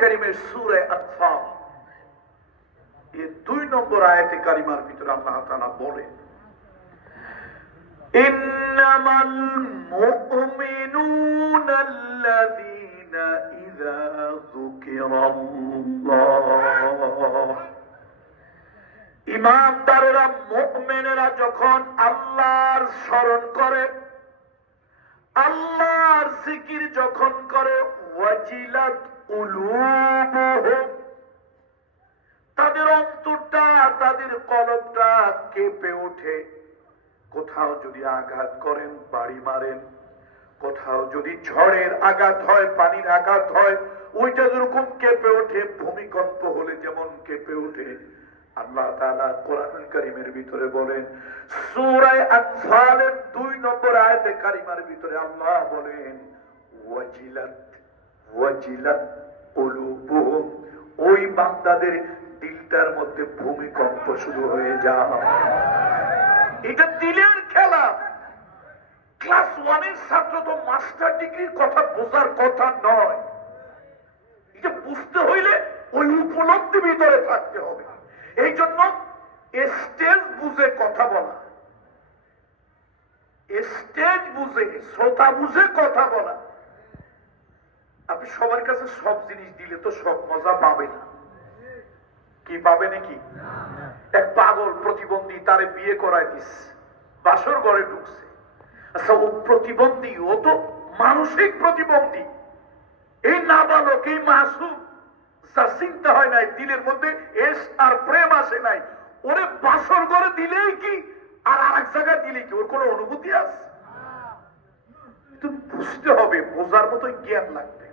কারীমের সূরা আনফাল এর 2 নম্বর আয়াতে কারিমার ভিতরে আল্লাহ তাআলা বলেন, ইন্নামাল মুমিনুনা আল্লাযীনা ইযা যুকিরাল্লাহ, ঈমানদারেরা মুমিনেরা যখন আল্লাহর স্মরণ করে, আল্লাহর জিকির যখন করে, ওয়াজিলাত কুলুবুহুম, তাদের অন্তরটা, তাদের কলবটা কেঁপে ওঠে। কোথাও যদি আঘাত করেন, বাড়ি মারেন, কোথাও যদি ঝড়ের আঘাত হয়, পানির আঘাত হয়, ওইটা যেরকম কেঁপে ওঠে, ভূমিকম্প হলে যেমন কেঁপে ওঠে, আল্লাহ তাআলা কোরআনুল কারীমের ভিতরে বলেন, সূরা আনফালের 2 নম্বর আয়াতে কারিমার ভিতরে আল্লাহ বলেন, ওয়াজিলাত কুলুবুহুম, ওই বান্দাদের দিলটার মধ্যে ভূমিকম্প শুরু হয়ে যায়। এটা দিলের খেলা। ক্লাস 1 এর ছাত্র তো মাস্টার ডিগ্রির কথা বোঝার কথা নয়। এটা বুঝতে হইলে ওই উপলব্ধি ভিতরে থাকতে হবে। এই জন্য স্টেজ বুঝে কথা বলা, স্টেজ বুঝে, শ্রোতা বুঝে কথা বলা। আপনি সবার কাছে সব জিনিস দিলে তো সব মজা পাবে না। কি পাবে নাকি? এক পাগল প্রতিবন্ধী, তারে বিয়ে করায় দিস, বাসর ঘরে ঢুকছে। আচ্ছা, ও প্রতিবন্ধী, ও তো মানসিক প্রতিবন্ধী। এই নাবালক, এই মাসুম, তার চিন্তা হয় নাই, দিলের মধ্যে এস আর প্রেম আসে নাই, ওরে বাসর ঘরে দিলেই কি আর আরেক জায়গায় দিলে কি ওর কোনো অনুভূতি আছে? তো বুঝতে হবে, বোঝার মতো জ্ঞান লাগবে।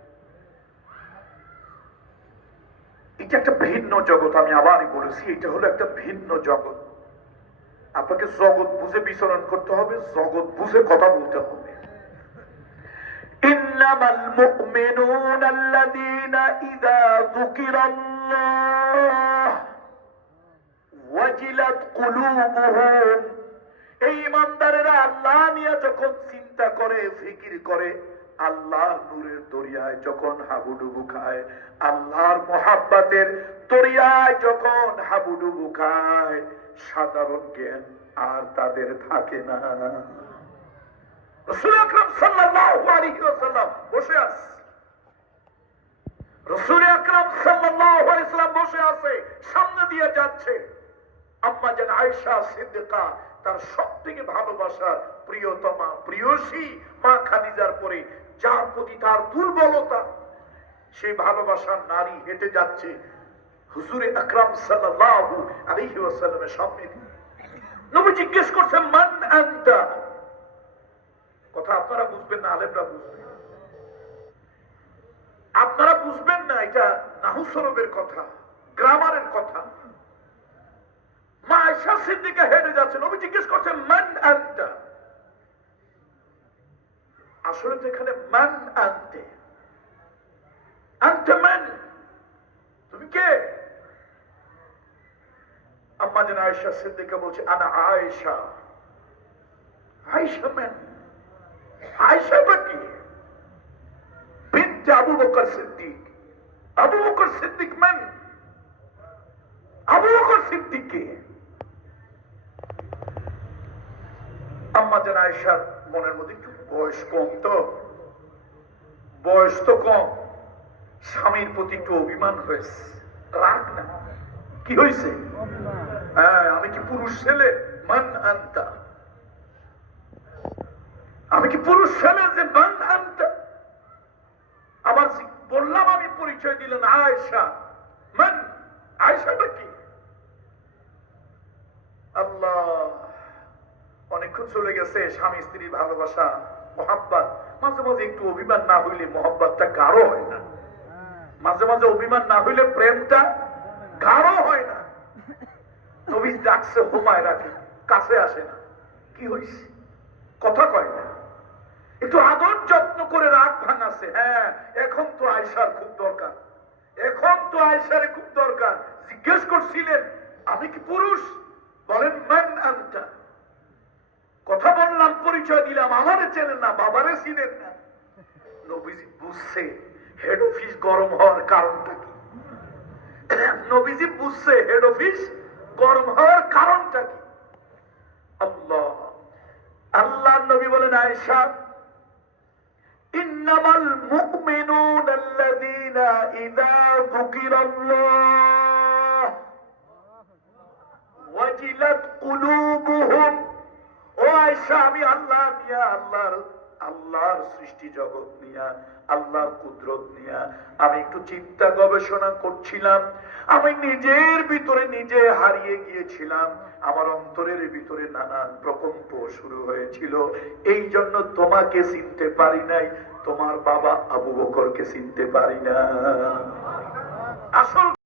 এটা একটা ভিন্ন জগৎ। আমি আবারই বলেছি, এটা হলো একটা ভিন্ন জগৎ। আপনাকে জগৎ বুঝে বিচরণ করতে হবে, জগৎ বুঝে কথা বলতে হবে। ইন্নামাল মুমিনুনা আল্লাযীনা ইযা যুকিরাল্লাহ ওয়াজিলাত কুলুবুহুম, এই ঈমানদারেরা আল্লাহ নিয়ে যখন চিন্তা করে, ফিকির করে, আল্লাহর নূরের দরিয়ায় যখন হাবুডুবু খায়, আল্লাহর মুহাব্বতের দরিয়ায় যখন হাবুডুবু খায়, সাধারণ জ্ঞান আর তাদের থাকে না। রাসূল আকরাম সাল্লাল্লাহু আলাইহি ওয়াসাল্লাম বসে আছে, রাসূল আকরাম সাল্লাল্লাহু আলাইহি ওয়াসাল্লাম বসে আছে, সামনে দিয়ে যাচ্ছে আম্মা জান আয়েশা সিদ্দিকা, তার সবথেকে ভালোবাসার প্রিয়তমা, প্রিয়সী মা খাদিজার পরে যার প্রতি তার দুর্বলতা, সেই ভালোবাসার নারী হেঁটে যাচ্ছে হুজুর আকরাম সাল্লাল্লাহু আলাইহি ওয়াসাল্লামের সামনে। নবী জিজ্ঞেস করছেন, মান আনতা? কথা আপনারা বুঝবেন না, আলেমরা বুঝবেন। আপনারা বুঝবেন না, এটা নাহু সরবের কথা, গ্রামারের কথা। মা আয়েশা সিদ্দিকা হেঁটে যাচ্ছে, নবী জিজ্ঞেস করছেন, মান আনতা? আসলে তো এখানে মান আনতে, আনতে মান, তুমি কে? আম্মা জান আয়েশা সিদ্দিকা বলছে, আনা আয়েশা। আয়েশা মান? আয়েশা কি? বিনতে আবু বকর সিদ্দিক। আবু বকর সিদ্দিক মান? আবু বকর সিদ্দিক কে? আম্মা জান আয়েশার মনের মধ্যে একটু বয়স কম, তো বয়স তো কম, স্বামীর প্রতি একটু অভিমান হয়েছে, রাগ না, কি হয়েছে? হ্যাঁ, আমি কি পুরুষ ছেলে? মান আনতা? আমি কি পুরুষ ছেলে যে মান আনতা? আবার বললাম, আমি পরিচয় দিলেন আয়েশা। মান? আয়েশাটা কি? আল্লাহ, অনেকক্ষণ চলে গেছে স্বামী স্ত্রীর ভালোবাসা, মহাব্বত। মাঝে মাঝে একটু অভিমান না হইলে মহাব্বতটা গাঢ় হয় না, মাঝে মাঝে অভিমান না হইলে প্রেমটা গাঢ় হয় না। নবী ডাকছে হুমায়রাকে, কাছে আসে না, কি হইছে? কথা কয় না, একটু আদর যত্ন করে রাগ ভাঙাছে। হ্যাঁ, এখন তো আয়েশার খুব দরকার, এখন তো আয়েশার খুব দরকার। জিজ্ঞেস করছিলেন, আমি কি পুরুষ? বলেন, মান আনতা? কথা বললাম, পরিচয় দিলাম, আমারে চেনেন না, বাবারে চিনেন না। নবীজি বুঝছে হেড অফিস গরম হওয়ার কারণটা কি? নবীজি বুঝছে হেড অফিস গরম হওয়ার কারণটা কি। আল্লাহ আল্লাহ নবী বলেন, আয়েশা, ইন্নামাল মুমিনুনা আল্লাযীনা ইযা যুকিরাল্লাহ ওয়াজিলাত কুলুবুহুম। ও আয়েশা, আমি আল্লাহ নিয়া, আল্লাহর সৃষ্টি জগৎ নিয়া, আল্লাহর কুদরত নিয়া আমি একটু চিন্তা গবেষণা করছিলাম। আমি নিজের ভিতরে নিজে হারিয়ে গিয়েছিলাম। আমার অন্তরের ভিতরে নানান প্রকম্প শুরু হয়েছিল। এই জন্য তোমাকে চিনতে পারি নাই, তোমার বাবা আবু বকরকে চিনতে পারি না। আসল